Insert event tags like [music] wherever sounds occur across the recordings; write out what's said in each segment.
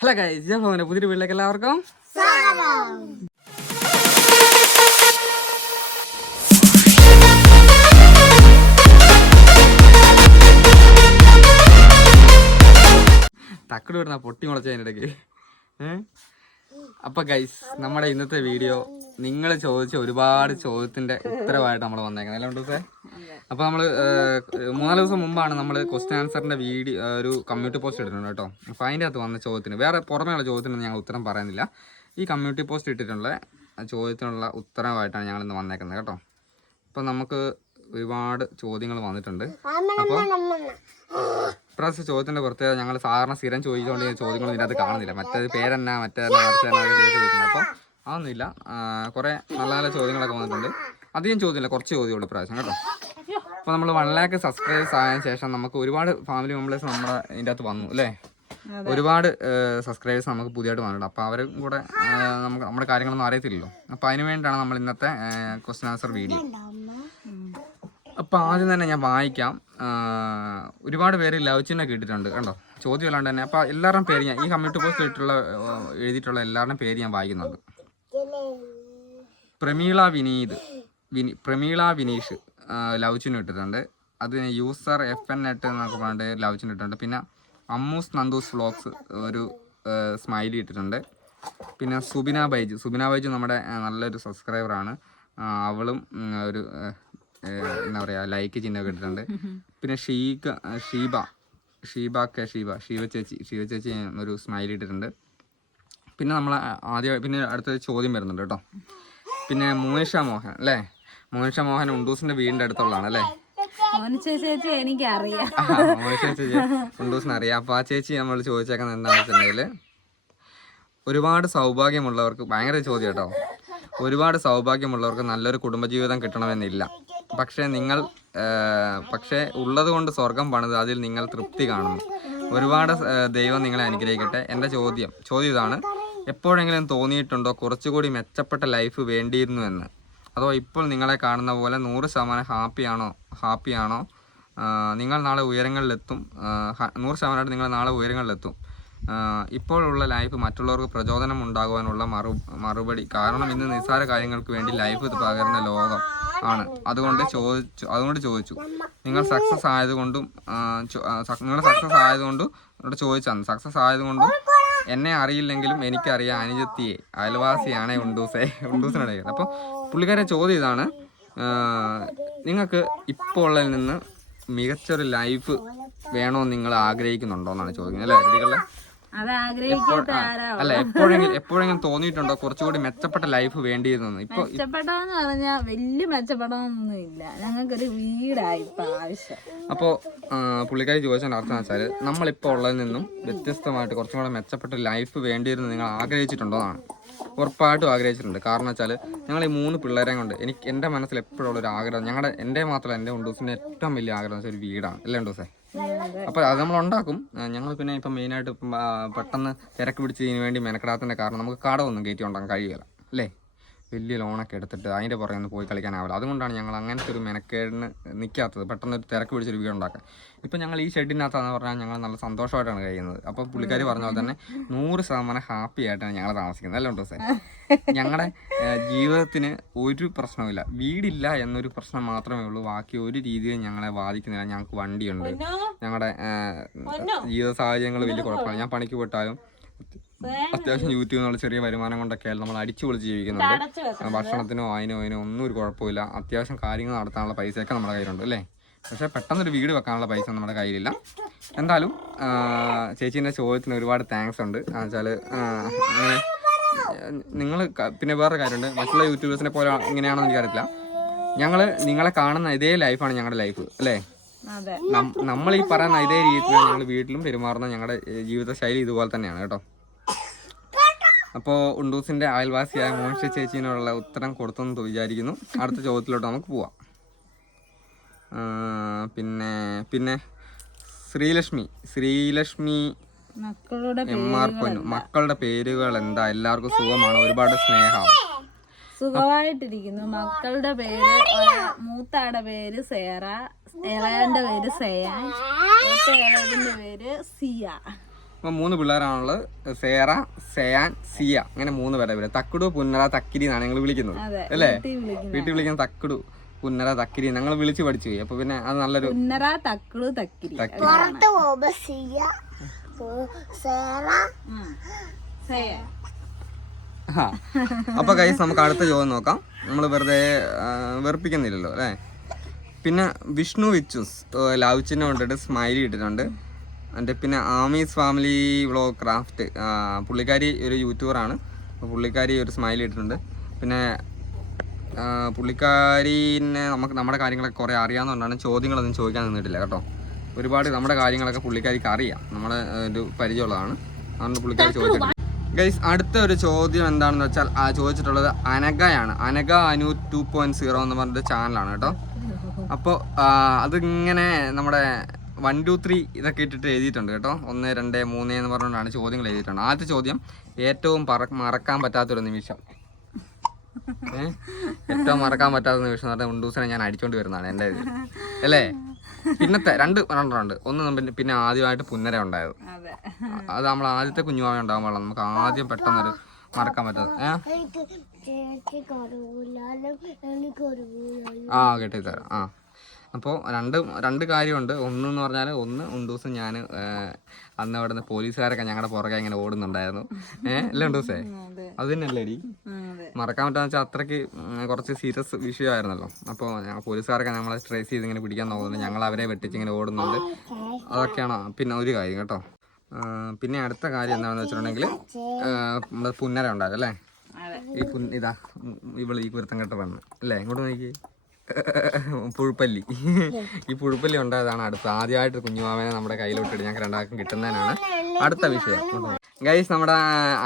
Hello guys ഞാൻ പോകുന്നത് പുതിയൊരു വീട്ടിലേക്ക് എല്ലാവർക്കും. തക്കട് വിടുന്ന പൊട്ടി മുളച്ച അതിനിടയ്ക്ക് അപ്പൊ ഗൈസ് നമ്മുടെ ഇന്നത്തെ വീഡിയോ നിങ്ങൾ ചോദിച്ച ഒരുപാട് ചോദ്യത്തിന്റെ ഉത്തരവായിട്ട് നമ്മൾ വന്നേക്കുന്നത്. അല്ലേ അപ്പൊ നമ്മൾ നമ്മൾ മൂന്നാൽ ദിവസം മുമ്പാണ് നമ്മൾ ക്വസ്റ്റ്യൻ ആൻസറിന്റെ വീഡിയോ ഒരു കമ്മ്യൂണിറ്റി പോസ്റ്റ് ഇട്ടിട്ടുണ്ട് കേട്ടോ. അപ്പൊ അതിന്റെ അകത്ത് വന്ന ചോദ്യത്തിന് വേറെ പുറമേയുള്ള ചോദ്യത്തിന് ഞങ്ങൾ ഉത്തരം പറയുന്നില്ല. ഈ കമ്മ്യൂണിറ്റി പോസ്റ്റ് ഇട്ടിട്ടുള്ള ചോദ്യത്തിനുള്ള ഉത്തരവായിട്ടാണ് ഞങ്ങൾ ഇന്ന് വന്നേക്കുന്നത് കേട്ടോ. അപ്പൊ നമുക്ക് ഒരുപാട് ചോദ്യങ്ങൾ വന്നിട്ടുണ്ട്. അപ്പോൾ ഇപ്രാവശ്യം ചോദ്യത്തിന്റെ പ്രത്യേകത ഞങ്ങൾ സാധാരണ സ്ഥിരം ചോദിച്ചുകൊണ്ട് ചോദ്യങ്ങളൊന്നും ഇതിനകത്ത് കാണുന്നില്ല. മറ്റേത് പേരെന്നാ മറ്റേ അപ്പൊ ഒക്കെ അപ്പോൾ അതൊന്നുമില്ല. കുറേ നല്ല നല്ല ചോദ്യങ്ങളൊക്കെ വന്നിട്ടുണ്ട്. അധികം ചോദ്യമില്ല കുറച്ച് ചോദ്യമുള്ളൂ ഇപ്രാവശ്യം കേട്ടോ. അപ്പോൾ നമ്മൾ വൺ ലാക്ക് സബ്സ്ക്രൈബേഴ്സ് ആയ ശേഷം നമുക്ക് ഒരുപാട് ഫാമിലി മെമ്പേഴ്സ് നമ്മുടെ ഇതിന്റെ അകത്ത് വന്നു അല്ലേ? ഒരുപാട് സബ്സ്ക്രൈബേഴ്സ് നമുക്ക് പുതിയതായിട്ട് വന്നിട്ടുണ്ട്. അപ്പോൾ അവരും കൂടെ നമുക്ക് നമ്മുടെ കാര്യങ്ങളൊന്നും അറിയത്തില്ലല്ലോ. അപ്പോൾ അതിന് വേണ്ടിയിട്ടാണ് നമ്മൾ ഇന്നത്തെ ക്വസ്റ്റ്യൻ ആൻസർ വീഡിയോ അപ്പൊ ആദ്യം തന്നെ ഞാൻ വായിക്കാം. ഒരുപാട് പേര് ലവ് ചിഹ്നം കേട്ടിട്ടുണ്ട് കണ്ടോ? ചോദ്യം അല്ലാണ്ട് തന്നെ. അപ്പൊ എല്ലാവരുടെയും പേര് ഞാൻ ഈ കമ്മ്യൂണിറ്റി പോസ്റ്റ് ഇട്ടുള്ള ആ, എഴുതിയിട്ടുള്ള എല്ലാവരുടെയും പേര് ഞാൻ വായിക്കുന്നുണ്ട്. പ്രമീള വിനീത്. വിനി പ്രമീള വിനീഷ്. ലവ് ചിഹ്നം ഇട്ടിട്ടുണ്ട്. അത് യൂസർ എഫ് എൻ നെറ്റ് എന്നൊക്കെ പറഞ്ഞിട്ട് ലവ് ചിഹ്നം ഇട്ടിട്ടുണ്ട്. പിന്നെ അമ്മൂസ് നന്ദൂസ് വ്ളോഗ്സ് ഒരു സ്മൈലി ഇട്ടിട്ടുണ്ട്. പിന്നെ സുബിന ബൈജു. സുബിന ബൈജു നമ്മുടെ നല്ലൊരു സബ്സ്ക്രൈബറാണ് അവളും ഒരു എന്താ പറയുക ലൈക്ക് ചിഹ്നമൊക്കെ ഇട്ടിട്ടുണ്ട്. പിന്നെ ഷീക ഷീബ. ഷീബ കെ ഷീബ. ഷീവ ചേച്ചി. ഷീവ ചേച്ചി ഒരു സ്മൈലി ഇട്ടിട്ടുണ്ട്. പിന്നെ നമ്മൾ ആദ്യം പിന്നെ അടുത്ത ചോദ്യം വരുന്നുണ്ട് കേട്ടോ. പിന്നെ മുമേഷ മോഹൻ അല്ലേ? മോനിഷ മോഹൻ ഉണ്ടൂസിന്റെ വീടിന്റെ അടുത്തുള്ളതാണ് അല്ലേ? ചേച്ചി എനിക്കറിയാം. മോനിഷ ചേച്ചി ഉണ്ടൂസിന് അറിയാം. അപ്പൊ ആ ചേച്ചി നമ്മൾ ചോദിച്ചേക്കുന്നത് എന്താണെന്ന് വെച്ചിട്ടുണ്ടെങ്കിൽ ഒരുപാട് സൗഭാഗ്യമുള്ളവർക്ക് ഭയങ്കര ചോദ്യം കേട്ടോ. ഒരുപാട് സൗഭാഗ്യമുള്ളവർക്ക് നല്ലൊരു കുടുംബജീവിതം കിട്ടണമെന്നില്ല. പക്ഷേ നിങ്ങൾ പക്ഷെ പക്ഷേ ഉള്ളത് കൊണ്ട് സ്വർഗം പണിത് അതിൽ നിങ്ങൾ തൃപ്തി കാണുന്നു. ഒരുപാട് ദൈവം നിങ്ങളെ അനുഗ്രഹിക്കട്ടെ. എന്റെ ചോദ്യം ചോദ്യം ഇതാണ്. എപ്പോഴെങ്കിലും തോന്നിയിട്ടുണ്ടോ കുറച്ചുകൂടി മെച്ചപ്പെട്ട ലൈഫ് വേണ്ടിയിരുന്നു എന്ന്? അതോ ഇപ്പോൾ നിങ്ങളെ കാണുന്ന പോലെ നൂറ് ശതമാനം ഹാപ്പിയാണോ ഹാപ്പിയാണോ നിങ്ങൾ നാളെ ഉയരങ്ങളിലെത്തും. നൂറ് ശതമാനമായിട്ട് നിങ്ങൾ നാളെ ഉയരങ്ങളിലെത്തും. ഇപ്പോഴുള്ള ലൈഫ് മറ്റുള്ളവർക്ക് പ്രചോദനം ഉണ്ടാകുവാനുള്ള മറു മറുപടി. കാരണം ഇന്ന് നിസ്സാര കാര്യങ്ങൾക്ക് വേണ്ടി ലൈഫ് പകരുന്ന ലോകം ആണ്. അതുകൊണ്ട് ചോദിച്ചു അതുകൊണ്ട് ചോദിച്ചു. നിങ്ങൾ സക്സസ് ആയതുകൊണ്ടും നിങ്ങൾ സക്സസ് ആയതുകൊണ്ടും ചോദിച്ചാണ് സക്സസ് ആയതുകൊണ്ടും എന്നെ അറിയില്ലെങ്കിലും എനിക്കറിയാം അനുജത്തിയെ അയൽവാസിയാണേ ഉണ്ടൂസേ. ഉണ്ടൂസിനിടയിൽ അപ്പോൾ പുള്ളിക്കാരെ ചോദ്യം ഇതാണ് നിങ്ങൾക്ക് ഇപ്പോൾ ഉള്ളതിൽ നിന്ന് മികച്ചൊരു ലൈഫ് വേണോ നിങ്ങൾ ആഗ്രഹിക്കുന്നുണ്ടോ എന്നാണ് ചോദിക്കുന്നത് അല്ലേ? അല്ല എപ്പോഴെങ്കിലും എപ്പോഴെങ്കിലും തോന്നിയിട്ടുണ്ടോ കുറച്ചുകൂടി മെച്ചപ്പെട്ട ലൈഫ് വേണ്ടിയിരുന്നു ഇപ്പൊ മെച്ചപ്പെട്ടെന്ന് പറഞ്ഞാൽ വലിയ മെച്ചപ്പെടാനൊന്നും ഇല്ല. ഞങ്ങൾക്കൊരു വീടായി ഇപ്പൊ ആവശ്യം. അപ്പോൾ പുള്ളിക്കാരി ചോദിച്ചാൽ അർത്ഥം വെച്ചാൽ നമ്മളിപ്പോ ഉള്ളതിൽ നിന്നും വ്യത്യസ്തമായിട്ട് കുറച്ചും കൂടെ മെച്ചപ്പെട്ട ലൈഫ് വേണ്ടിയിരുന്നു നിങ്ങൾ ആഗ്രഹിച്ചിട്ടുണ്ടോ എന്നാണ്. ഉറപ്പായിട്ടും ആഗ്രഹിച്ചിട്ടുണ്ട്. കാരണം വെച്ചാൽ ഞങ്ങൾ ഈ മൂന്ന് പിള്ളേരെ കൊണ്ട് എനിക്ക് എന്റെ മനസ്സിൽ എപ്പോഴുള്ള ഒരു ആഗ്രഹം ഞങ്ങളുടെ എന്റെ മാത്രമല്ല എന്റെ ഉണ്ടൂസിന്റെ ഏറ്റവും വലിയ ആഗ്രഹം വെച്ചാൽ ഒരു വീടാണ്. അല്ലേ ഉണ്ടൂസേ? അപ്പോൾ അത് നമ്മൾ ഉണ്ടാക്കും. ഞങ്ങൾ പിന്നെ ഇപ്പം മെയിനായിട്ട് പെട്ടെന്ന് തിരക്ക് പിടിച്ചതിന് വേണ്ടി മെനക്കെടാത്തതിന്റെ കാരണം നമുക്ക് കടമൊന്നും കയറ്റി ഉണ്ടാക്കാൻ കഴിയില്ല അല്ലേ? വലിയ ലോണൊക്കെ എടുത്തിട്ട് അതിന്റെ പുറകെ ഒന്ന് പോയി കളിക്കാനാവില്ല. അതുകൊണ്ടാണ് ഞങ്ങൾ അങ്ങനത്തെ ഒരു മെനക്കേടിന് നിൽക്കാത്തത്. പെട്ടെന്ന് ഒരു തിരക്ക് പിടിച്ചൊരു വീട് ഉണ്ടാക്കാൻ. ഇപ്പം ഞങ്ങൾ ഈ ഷെഡിനകത്താന്ന് പറഞ്ഞാൽ ഞങ്ങൾ നല്ല സന്തോഷമായിട്ടാണ് കഴിയുന്നത്. അപ്പോൾ പുള്ളിക്കാരി പറഞ്ഞ പോലെ തന്നെ നൂറ് ശതമാനം ഹാപ്പി ആയിട്ടാണ് ഞങ്ങൾ താമസിക്കുന്നത്. അല്ലേ ഉണ്ടോ സാർ? ഞങ്ങളുടെ ജീവിതത്തിന് ഒരു പ്രശ്നവുമില്ല. വീടില്ല എന്നൊരു പ്രശ്നം മാത്രമേ ഉള്ളൂ. ബാക്കി ഒരു രീതിയിലും ഞങ്ങളെ ബാധിക്കുന്നില്ല. ഞങ്ങൾക്ക് വണ്ടിയുണ്ട്. ഞങ്ങളുടെ ജീവിത സാഹചര്യങ്ങൾ വലിയ കുഴപ്പമില്ല. ഞാൻ പണിക്ക് പോയിട്ടാലും അത്യാവശ്യം യൂട്യൂബിൽ നിന്നുള്ള ചെറിയ വരുമാനം കൊണ്ടൊക്കെ നമ്മൾ അടിച്ചു പൊളിച്ച് ജീവിക്കുന്നുണ്ട്. ഭക്ഷണത്തിനോ അതിനോ അതിനോ ഒന്നും ഒരു കുഴപ്പമില്ല. അത്യാവശ്യം കാര്യങ്ങൾ നടത്താനുള്ള പൈസയൊക്കെ നമ്മുടെ കയ്യിലുണ്ട് അല്ലേ? പക്ഷേ പെട്ടെന്നൊരു വീട് വെക്കാനുള്ള പൈസ നമ്മുടെ കയ്യിലില്ല. എന്തായാലും ചേച്ചീന്റെ ചോദ്യത്തിന് ഒരുപാട് താങ്ക്സ് ഉണ്ട്. എന്നുവെച്ചാൽ നിങ്ങൾ പിന്നെ വേറെ കാര്യമുണ്ട്. മറ്റുള്ള യൂട്യൂബേഴ്സിനെ പോലെ ഇങ്ങനെയാണെന്ന് എനിക്കറിയില്ല ഞങ്ങൾ നിങ്ങളെ കാണുന്ന ഇതേ ലൈഫാണ് ഞങ്ങളുടെ ലൈഫ് അല്ലേ? നമ്മൾ ഈ പറയുന്ന ഇതേ രീതിയിൽ ഞങ്ങൾ വീട്ടിലും പെരുമാറുന്ന ഞങ്ങളുടെ ജീവിത ശൈലി ഇതുപോലെ തന്നെയാണ് കേട്ടോ. അപ്പോൾ ഉണ്ടൂസിന്റെ അയൽവാസിയായ മോൻഷ ചേച്ചീനോടുള്ള ഉത്തരം കൊടുത്തെന്ന് വിചാരിക്കുന്നു. അടുത്ത ചോദ്യത്തിലോട്ട് നമുക്ക് പോവാം. പിന്നെ പിന്നെ ശ്രീലക്ഷ്മി. ശ്രീലക്ഷ്മി മക്കളുടെ എം ആർ പൊന്നു. മക്കളുടെ പേരുകൾ എന്താ എല്ലാവർക്കും സുഖമാണ്? ഒരുപാട് സ്നേഹം. സുഖമായിട്ടിരിക്കുന്നു. മക്കളുടെ പേര് മൂത്താടെ പേര് സേറ ഇളയന്റെ പേര് സേയാൻ പേര് സിയ. അപ്പോൾ മൂന്ന് പിള്ളേരാണുള്ളത്. സേറ സയാൻ സിയ. അങ്ങനെ മൂന്ന് പേരെ പേര് തക്കുടു പുന്നറ തക്കിരി എന്നാണ് ഞങ്ങൾ വിളിക്കുന്നത്. അല്ലേ? വീട്ടിൽ വിളിക്കുന്ന തക്കുടു പുന്നറ തക്കിരി ഞങ്ങൾ വിളിച്ചു പഠിച്ചു പോയി. അപ്പൊ പിന്നെ അത് നല്ലൊരു പുന്നറ തക്കുടു തക്കിരി. അപ്പോൾ കൈസ് നമുക്ക് അടുത്ത ചോദ്യം നോക്കാം. നമ്മൾ വെറുതെ വെറുപ്പിക്കുന്നില്ലല്ലോ അല്ലേ? പിന്നെ വിഷ്ണു വിച്ചുസ് ലവ് കൊണ്ടിട്ട് സ്മൈലി ഇട്ടിട്ടുണ്ട്. എന്റെ പിന്നെ ആമീസ് ഫാമിലി വ്ളോഗ് ക്രാഫ്റ്റ്. പുള്ളിക്കാരി ഒരു യൂട്യൂബറാണ് പുള്ളിക്കാരി ഒരു സ്മൈൽ ഇട്ടിട്ടുണ്ട്. പിന്നെ പുള്ളിക്കാരി പുള്ളിക്കാരിനെ നമുക്ക് നമ്മുടെ കാര്യങ്ങളൊക്കെ കുറേ അറിയാവുന്നതുകൊണ്ടാണ് ചോദ്യങ്ങളൊന്നും ചോദിക്കാൻ നിന്നിട്ടില്ല കേട്ടോ. ഒരുപാട് നമ്മുടെ കാര്യങ്ങളൊക്കെ പുള്ളിക്കാരിക്ക് അറിയാം. നമ്മുടെ ഒരു പരിചയമുള്ളതാണ്. അതുകൊണ്ട് പുള്ളിക്കാരി ചോദിച്ചിട്ടുണ്ട്. ഗൈസ് അടുത്ത ഒരു ചോദ്യം എന്താണെന്ന് വെച്ചാൽ ആ ചോദിച്ചിട്ടുള്ളത് അനഗയാണ്. Anagha Anu two point zero എന്ന് പറഞ്ഞിട്ട് ചാനലാണ് കേട്ടോ. അപ്പോൾ അതിങ്ങനെ നമ്മുടെ വൺ ടു ത്രീ ഇതൊക്കെ ഇട്ടിട്ട് എഴുതിയിട്ടുണ്ട് കേട്ടോ. ഒന്ന് രണ്ട് മൂന്ന് എന്ന് പറഞ്ഞുകൊണ്ടാണ് ചോദ്യങ്ങൾ എഴുതിയിട്ടുണ്ട് ആദ്യത്തെ ചോദ്യം ഏറ്റവും മറക്കാൻ പറ്റാത്തൊരു നിമിഷം. ഏറ്റവും മറക്കാൻ പറ്റാത്ത നിമിഷം എന്ന് പറഞ്ഞാൽ ഉണ്ടൂസിനെ ഞാൻ അടിച്ചോണ്ട് വരുന്നതാണ് എന്റെ ഇത്. അല്ലേ? പിന്നത്തെ രണ്ട് രണ്ടെണ്ണമുണ്ട് ഒന്ന് പിന്നെ ആദ്യമായിട്ട് പുന്നര ഉണ്ടായത്. അതെ. അത് നമ്മൾ ആദ്യത്തെ കുഞ്ഞുമാവ ഉണ്ടാകുമ്പോൾ നമുക്ക് ആദ്യം പെട്ടെന്നൊരു മറക്കാൻ പറ്റാത്ത ആ കെട്ടിത്തരാം. ആ. അപ്പോൾ രണ്ട് രണ്ട് കാര്യമുണ്ട്. ഒന്ന് എന്ന് പറഞ്ഞാൽ ഒന്ന് ഉണ്ടൂസം ഞാൻ അന്ന് അവിടെ നിന്ന് പോലീസുകാരൊക്കെ ഞങ്ങളുടെ പുറകെ ഇങ്ങനെ ഓടുന്നുണ്ടായിരുന്നു. ഏഹ് അല്ലേ ഉണ്ടൂസേ? അതെ. തന്നെയല്ലേ ഡി? മറക്കാൻ പറ്റാന്ന് വെച്ചാൽ അത്രയ്ക്ക് കുറച്ച് സീരിയസ് വിഷയമായിരുന്നല്ലോ. അപ്പോൾ പോലീസുകാരൊക്കെ നമ്മളെ ട്രേസ് ചെയ്ത് ഇങ്ങനെ പിടിക്കാൻ നോക്കുന്നുണ്ട്. ഞങ്ങൾ അവരെ വെട്ടിച്ച് ഇങ്ങനെ ഓടുന്നുണ്ട്. അതൊക്കെയാണ് പിന്നെ ഒരു കാര്യം കേട്ടോ. പിന്നെ അടുത്ത കാര്യം എന്താണെന്ന് വെച്ചിട്ടുണ്ടെങ്കിൽ നമ്മുടെ പുന്നര ഉണ്ടാകും അല്ലേ? ഈ പുൻ ഇതാ ഇവൾ ഈ കുരുത്തം കെട്ട പെണ്ണ്. അല്ലേ? ഇങ്ങോട്ട് നോക്കി [laughs] പുഴുപ്പല്ലി. ഈ പുഴുപ്പല്ലി ഉണ്ടായതാണ് അടുത്ത. ആദ്യമായിട്ട് കുഞ്ഞുമാവനെ നമ്മുടെ കയ്യിലോട്ടിട്ട് ഞങ്ങൾക്ക് രണ്ടാൾക്കും കിട്ടുന്നതിനാണ് അടുത്ത വിഷയം. ഗൈസ് നമ്മുടെ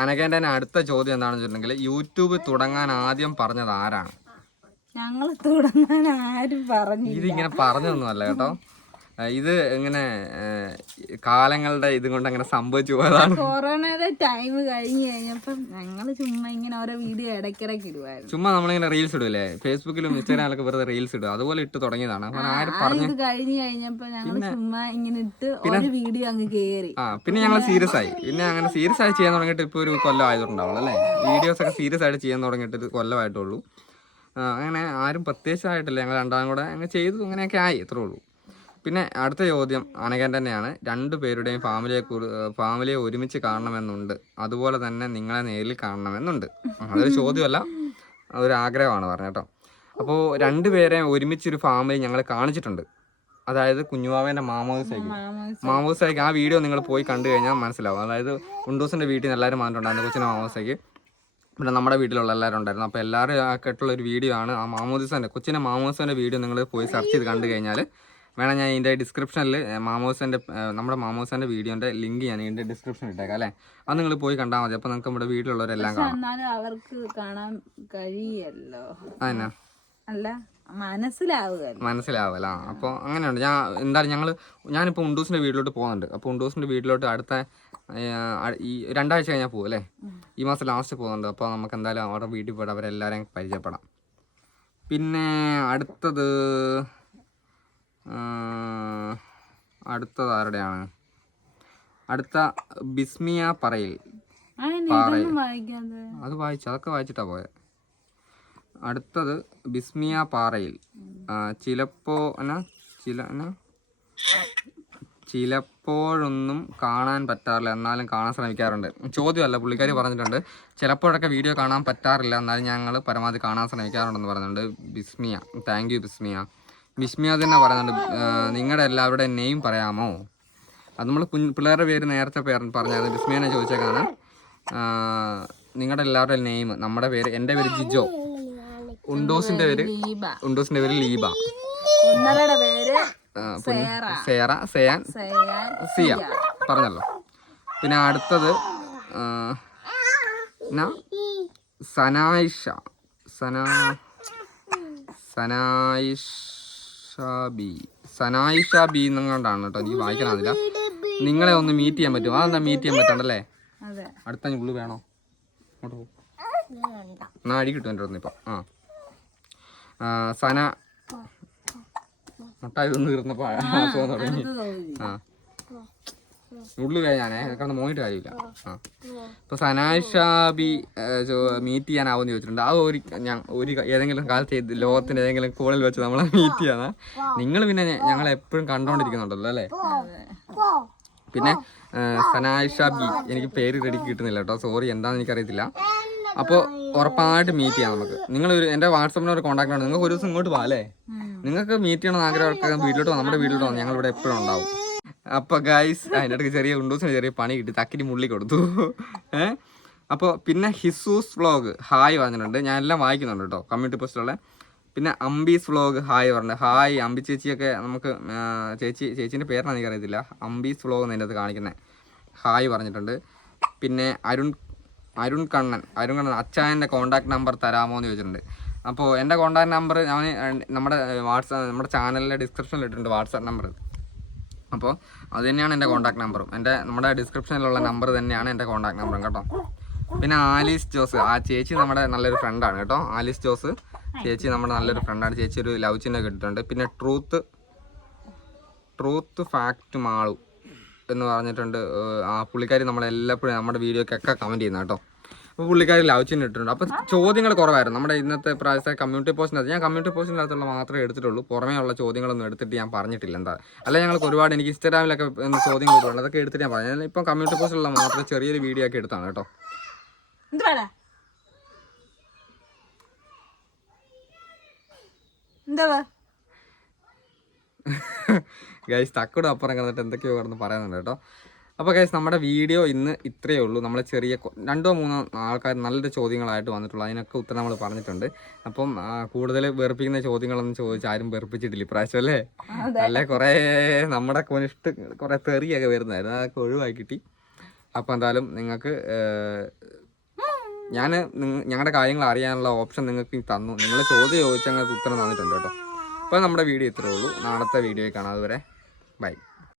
അനകേന്റെ അടുത്ത ചോദ്യം എന്താണെന്ന് വെച്ചിട്ടുണ്ടെങ്കിൽ യൂട്യൂബ് തുടങ്ങാൻ ആദ്യം പറഞ്ഞത് ആരാണ്? ഞങ്ങൾ തുടങ്ങാൻ ആരും പറഞ്ഞു ഇതിങ്ങനെ പറഞ്ഞതൊന്നുമല്ല കേട്ടോ. ഇത് ഇങ്ങനെ കാലങ്ങളുടെ ഇത് കൊണ്ട് അങ്ങനെ സംഭവിച്ചു പോയതാണ്? കൊറോണയുടെ ടൈം കഴിഞ്ഞു കഴിഞ്ഞപ്പം ഞങ്ങൾ ചുമ്മാ ഇങ്ങനെ ഓരോ വീഡിയോ ഇടയ്ക്കിടയ്ക്ക് ഇടുവായിരുന്നു. ചുമ്മാ നമ്മളിങ്ങനെ റീൽസ് ഇടൂലേ? ഫേസ്ബുക്കിലും ഇൻസ്റ്റാഗ്രാമിലൊക്കെ വെറുതെ റീൽസ് ഇടും അതുപോലെ ഇട്ട് തുടങ്ങിയതാണ്. ഇത് കഴിഞ്ഞ് കഴിഞ്ഞപ്പോ ഞങ്ങൾ ചുമ്മാ ഇങ്ങനെ ഇട്ട് ഒരു വീഡിയോ അങ്ങ് കേറി. ആ പിന്നെ ഞങ്ങൾ സീരിയസ് ആയി. പിന്നെ അങ്ങനെ സീരിയസ് ആയി ചെയ്യാൻ തുടങ്ങിയിട്ട് ഇപ്പൊ ഒരു കൊല്ലം ആയതുണ്ടാവുള്ളൂ അല്ലേ? വീഡിയോസ് ഒക്കെ സീരിയസ് ആയിട്ട് ചെയ്യാൻ തുടങ്ങിയിട്ട് ഒരു കൊല്ലമായിട്ടുള്ളൂ. അങ്ങനെ ആരും പ്രത്യേകിച്ചായിട്ടില്ല ഞങ്ങൾ രണ്ടാം കൂടെ അങ്ങനെ ചെയ്തു. അങ്ങനെയൊക്കെ ആയി. ഇത്രേ ഉള്ളൂ. പിന്നെ അടുത്ത ചോദ്യം അനകൻ തന്നെയാണ്. രണ്ടു പേരുടെയും ഫാമിലിയെ ഫാമിലിയെ ഒരുമിച്ച് കാണണമെന്നുണ്ട്. അതുപോലെ തന്നെ നിങ്ങളെ നേരിൽ കാണണമെന്നുണ്ട്. അതൊരു ചോദ്യമല്ല. അതൊരു ആഗ്രഹമാണ് പറഞ്ഞ കേട്ടോ. അപ്പോൾ രണ്ടുപേരെയും ഒരുമിച്ചൊരു ഫാമിലി ഞങ്ങൾ കാണിച്ചിട്ടുണ്ട്. അതായത് കുഞ്ഞുമാവേന്റെ മാമോദിസയ്ക്ക് മാമോദിസയ്ക്ക് ആ വീഡിയോ നിങ്ങൾ പോയി കണ്ടു കഴിഞ്ഞാൽ മനസ്സിലാവും. അതായത് ഉണ്ടൂസിന്റെ വീട്ടിൽ നിന്ന് എല്ലാവരും വന്നിട്ടുണ്ടായിരുന്നു കൊച്ചിന്റെ മാമോദിസയ്ക്ക് പിന്നെ നമ്മുടെ വീട്ടിലുള്ള എല്ലാവരും ഉണ്ടായിരുന്നു. അപ്പോൾ എല്ലാവരും കേട്ടുള്ള ഒരു വീഡിയോ ആണ് ആ മാമോദിസന്റെ കൊച്ചിന്റെ മാമോദിസന്റെ വീഡിയോ നിങ്ങൾ പോയി സെർച്ച് ചെയ്ത് കണ്ടു കഴിഞ്ഞാൽ വേണം ഞാൻ ഇതിന്റെ ഡിസ്ക്രിപ്ഷനിൽ മാമോസിന്റെ നമ്മുടെ മാമോസിന്റെ വീഡിയോന്റെ ലിങ്ക് ഞാൻ ഇതിന്റെ ഡിസ്ക്രിപ്ഷനിൽ ഇട്ടേക്കാം അല്ലേ? അത് നിങ്ങൾ പോയി കണ്ടാൽ മതി. അപ്പോൾ നിങ്ങൾക്ക് നമ്മുടെ വീട്ടിലുള്ളവരെല്ലാം കാണാം. അവർക്ക് കാണാൻ കഴിയല്ലോ. അതന്നെ. അല്ല അപ്പോൾ അങ്ങനെയുണ്ട്. ഞാൻ എന്തായാലും ഞങ്ങൾ ഞാനിപ്പോൾ ഉണ്ടൂസിന്റെ വീട്ടിലോട്ട് പോകുന്നുണ്ട്. അപ്പോൾ ഉണ്ടൂസിന്റെ വീട്ടിലോട്ട് അടുത്ത ഈ രണ്ടാഴ്ച കഴിഞ്ഞാൽ പോകും അല്ലേ? ഈ മാസം ലാസ്റ്റ് പോകുന്നുണ്ട്. അപ്പോൾ നമുക്ക് എന്തായാലും അവരുടെ വീട്ടിൽ പോയിട്ട് അവരെല്ലാവരെയും പരിചയപ്പെടാം. പിന്നെ അടുത്തത് അടുത്തത് ആരുടെയാണ്? അടുത്ത ബിസ്മിയ പറയിൽ. അത് വായിച്ചു അതൊക്കെ വായിച്ചിട്ടാ പോയെ. അടുത്തത് ബിസ്മിയ പാറയിൽ. ചിലപ്പോ എന്നാ ചില എന്നാ ചിലപ്പോഴൊന്നും കാണാൻ പറ്റാറില്ല. എന്നാലും കാണാൻ ശ്രമിക്കാറുണ്ട്. ചോദ്യമല്ല പുള്ളിക്കാരി പറഞ്ഞിട്ടുണ്ട്. ചിലപ്പോഴൊക്കെ വീഡിയോ കാണാൻ പറ്റാറില്ല. എന്നാലും ഞങ്ങൾ പരമാവധി കാണാൻ ശ്രമിക്കാറുണ്ടെന്ന് പറഞ്ഞിട്ടുണ്ട്. ബിസ്മിയ. Thank you Bismiya. ബിസ്മിയ തന്നെ പറയുന്നുണ്ട് നിങ്ങളുടെ എല്ലാവരുടെ നെയിം പറയാമോ? അത് നമ്മൾ കുഞ്ഞു പിള്ളേരുടെ പേര് നേരത്തെ പേര് പറഞ്ഞത് വിസ്മയനെ ചോദിച്ചേക്കാണ്. നിങ്ങളുടെ എല്ലാവരുടെ നെയിം നമ്മുടെ പേര് എന്റെ പേര് ജിജോ. ഉണ്ടോസിന്റെ പേര്? ഉണ്ടോസിന്റെ പേര് ലീബ. സേറ. സേയാൻ സിയ. പറഞ്ഞല്ലോ. പിന്നെ അടുത്തത്? സനായിഷ. സനാ സനായിഷ. ബി സനായിഷ ബി എന്നുകൊണ്ടാണ് കേട്ടോ എനിക്ക് വായിക്കാനാവില്ല നിങ്ങളെ ഒന്ന് മീറ്റ് ചെയ്യാൻ പറ്റും അതെന്താ മീറ്റ് ചെയ്യാൻ പറ്റണ്ടല്ലേ? അടുത്ത ഉള്ളു വേണോ? എന്നാ അടി കിട്ടും എന്റെ അടുത്ത് ഇപ്പം. ആ. സന. മുട്ടായി ഒന്ന് തീർന്നപ്പോൾ തുടങ്ങി. ആ. ഉള്ളു കഴിഞ്ഞാണേ കാരണം മോനിട്ട് കാര്യമില്ല. ആ. ഇപ്പൊ സനാഷാബി മീറ്റ് ചെയ്യാനാവുമെന്ന് ചോദിച്ചിട്ടുണ്ട്. ആ ഒരു ഞാൻ ഒരു ഏതെങ്കിലും കാലത്ത് ലോകത്തിന്റെ ഏതെങ്കിലും കോളിൽ വെച്ച് നമ്മളെ മീറ്റ് ചെയ്യാനാ നിങ്ങൾ പിന്നെ ഞങ്ങൾ എപ്പോഴും കണ്ടോണ്ടിരിക്കുന്നുണ്ടല്ലോ അല്ലേ? പിന്നെ സനാഷാബി എനിക്ക് പേര് റെഡി കിട്ടുന്നില്ല കേട്ടോ. സോറി എന്താണെന്ന് എനിക്കറിയത്തില്ല. അപ്പോൾ ഉറപ്പായിട്ട് മീറ്റ് ചെയ്യാം നമുക്ക്. നിങ്ങൾ ഒരു എന്റെ വാട്സപ്പിൽ ഒരു കോൺടാക്ട് ആണ് നിങ്ങൾക്ക് ഒരു ദിവസം ഇങ്ങോട്ട് പോകാം അല്ലേ? നിങ്ങൾക്ക് മീറ്റ് ചെയ്യണമെന്ന് ആഗ്രഹമൊക്കെ വീട്ടിലോട്ട് വന്ന് നമ്മുടെ വീട്ടിലോട്ട് വന്നു ഞങ്ങളിവിടെ എപ്പോഴും ഉണ്ടാവും. അപ്പോൾ ഗൈസ് അതിന്റെ ഇടയ്ക്ക് ചെറിയ ഉണ്ടൂസിന് ചെറിയ പണി കിട്ടി. തക്കിരി മുള്ളി കൊടുത്തു. ഏ? അപ്പോൾ പിന്നെ ഹിസൂസ് വ്ളോഗ് ഹായ് പറഞ്ഞിട്ടുണ്ട്. ഞാൻ എല്ലാം വായിക്കുന്നുണ്ട് കേട്ടോ കമ്മ്യൂണിറ്റി പോസ്റ്റിലുള്ള പിന്നെ അംബീസ് വ്ളോഗ് ഹായ് പറഞ്ഞിട്ടുണ്ട്. ഹായ് അമ്പി ചേച്ചിയൊക്കെ നമുക്ക് ചേച്ചി ചേച്ചീന്റെ പേരാണ് എനിക്കറിയത്തില്ല. അംബീസ് വ്ളോഗ് എന്നതിന്റെ അത് കാണിക്കുന്നത് ഹായ് പറഞ്ഞിട്ടുണ്ട്. പിന്നെ അരുൺ അരുൺ കണ്ണൻ അരുൺ കണ്ണൻ അച്ചായന്റെ കോൺടാക്ട് നമ്പർ തരാമോ എന്ന് ചോദിച്ചിട്ടുണ്ട്. അപ്പോൾ എന്റെ കോൺടാക്ട് നമ്പർ ഞാൻ നമ്മുടെ വാട്സാപ്പ് നമ്മുടെ ചാനലിലെ ഡിസ്ക്രിപ്ഷനിൽ ഇട്ടിട്ടുണ്ട് വാട്സാപ്പ് നമ്പർ അപ്പോൾ അത് തന്നെയാണ് എന്റെ കോൺടാക്ട് നമ്പറും എന്റെ നമ്മുടെ ഡിസ്ക്രിപ്ഷനിലുള്ള നമ്പർ തന്നെയാണ് എന്റെ കോൺടാക്ട് നമ്പറും കേട്ടോ. പിന്നെ ആലീസ് ജോസ്. ആ ചേച്ചി നമ്മുടെ നല്ലൊരു ഫ്രണ്ടാണ് കേട്ടോ. ആലീസ് ജോസ്. ചേച്ചി നമ്മുടെ നല്ലൊരു ഫ്രണ്ടാണ് ചേച്ചി ഒരു ലവ് ചിഹ്നം കിട്ടിയിട്ടുണ്ട് പിന്നെ ട്രൂത്ത് ട്രൂത്ത് ഫാക്റ്റ് മാളു എന്ന് പറഞ്ഞിട്ടുണ്ട്. ആ പുള്ളിക്കാരി നമ്മളെല്ലാപ്പോഴും നമ്മുടെ വീഡിയോക്കൊക്കെ കമന്റ് ചെയ്യുന്ന കേട്ടോ. അപ്പോൾ പുള്ളിക്കാരി ലവ് ചിഹ്നം ഇട്ടിട്ടുണ്ട്. അപ്പോൾ ചോദ്യങ്ങൾ കുറവായിരുന്നു. നമ്മുടെ ഇന്നത്തെ പ്രാവശ്യത്തെ കമ്മ്യൂണിറ്റി പോസ്റ്റിനകത്ത് ഞാൻ കമ്മ്യൂണിറ്റി പോസ്റ്റിനകത്തുള്ള മാത്രമേ എടുത്തിട്ടുള്ളൂ. പുറമേ ഉള്ള ചോദ്യങ്ങളൊന്നും എടുത്തിട്ട് ഞാൻ പറഞ്ഞിട്ടില്ല. എന്താ? അല്ല ഞങ്ങൾക്ക് ഒരുപാട് എനിക്ക് ഇൻസ്റ്റാഗ്രാമിലൊക്കെ ചോദ്യം ഒരുപാട് അതൊക്കെ എടുത്തിട്ട് ഞാൻ പറഞ്ഞു. ഞാൻ ഇപ്പം കമ്മ്യൂണിറ്റി പോസ്റ്റിലുള്ള മാത്രം ചെറിയൊരു വീഡിയോ ഒക്കെ എടുത്താണ് കേട്ടോ. എന്താ ഗൈസ് [laughs] തക്കോട് അപ്പുറം കിടന്നിട്ട് എന്തൊക്കെയോ കിടന്ന് പറയുന്നുണ്ട് കേട്ടോ. അപ്പോൾ കേസ് നമ്മുടെ വീഡിയോ ഇന്ന് ഇത്രയേ ഉള്ളൂ. നമ്മൾ ചെറിയ രണ്ടോ മൂന്നോ ആൾക്കാർ നല്ലൊരു ചോദ്യങ്ങളായിട്ട് വന്നിട്ടുള്ളൂ. അതിനൊക്കെ ഉത്തരം നമ്മൾ പറഞ്ഞിട്ടുണ്ട്. അപ്പം കൂടുതൽ വെറുപ്പിക്കുന്ന ചോദ്യങ്ങളൊന്നും ചോദിച്ച് ആരും വെറുപ്പിച്ചിട്ടില്ല. ഇപ്രാവശ്യം അല്ലേ? അല്ലെ? കുറേ നമ്മുടെ കൊനിഷ്ട് കുറേ തെറിയൊക്കെ വരുന്നതായിരുന്നു. അതൊക്കെ ഒഴിവാക്കി കിട്ടി. അപ്പോൾ എന്തായാലും നിങ്ങൾക്ക് ഞാൻ ഞങ്ങളുടെ കാര്യങ്ങൾ അറിയാനുള്ള ഓപ്ഷൻ നിങ്ങൾക്ക് തന്നു. നിങ്ങൾ ചോദ്യം ചോദിച്ചാൽ ഉത്തരം തന്നിട്ടുണ്ട് കേട്ടോ. അപ്പോൾ നമ്മുടെ വീഡിയോ ഇത്രയേ ഉള്ളൂ. നാളത്തെ വീഡിയോയിൽ കാണാം. അതുവരെ ബൈ.